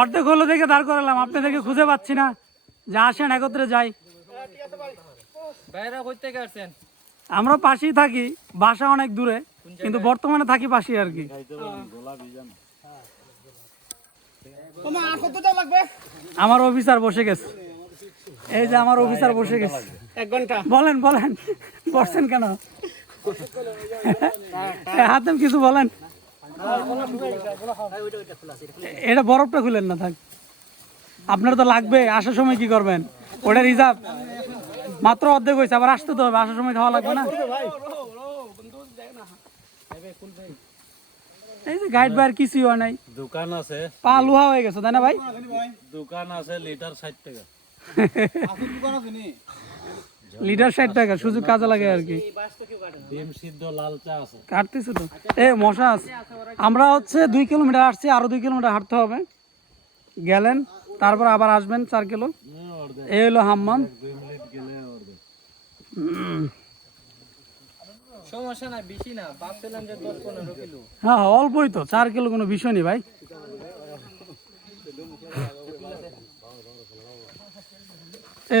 অর্ধেক হলো দেখে দাঁড় করালাম, আপনি দেখে খুঁজে পাচ্ছি না। যা আসেন একত্রে যাই। আমরা পাশেই থাকি, বাসা অনেক দূরে, কিন্তু বর্তমানে থাকি পাশেই আর কি। আমার অফিসার বসে গেছে, এই যে আমার অফিসার বসে গেছে। 1 ঘন্টা বলেন বলেন, বসছেন কেন? হাতেম কিছু বলেন। এটা বরফটা খুলেন না, থাক। আপনার তো লাগবে, আসার সময় কি করবেন? ওটা রিজার্ভ, মাত্র অর্ধেক হয়েছে, আবার আসতে তো হবে, আসার সময় খাওয়া লাগবে না? এই যে গাইড বাইর কিছুই হয় নাই, দোকান আছে, পা লোহা হয়ে গেছে, তাই না ভাই? দোকান আছে, লিটার 60 টাকা। লিটার 60 টাকা, সুযোগ কাজে লাগে আর কি। ডিম সিদ্ধ, লাল চা আছে। কাটতেছে তো, এ মশা আছে। আমরা হচ্ছে 2 কিলোমিটার আসছি, আরো 2 কিলোমিটার হাঁটতে হবে। গেলেন, তারপর আবার আসবেন 4 কিলো। এই হলো হাম্মাম। 2 মিনিট গেলে অর্ধেক। সমস্যা না, বেশি না, ভাবছিলাম যে 10-15 কিলো। হ্যাঁ অল্পই তো, 4 কিলো কোনো বিষয় নেই ভাই।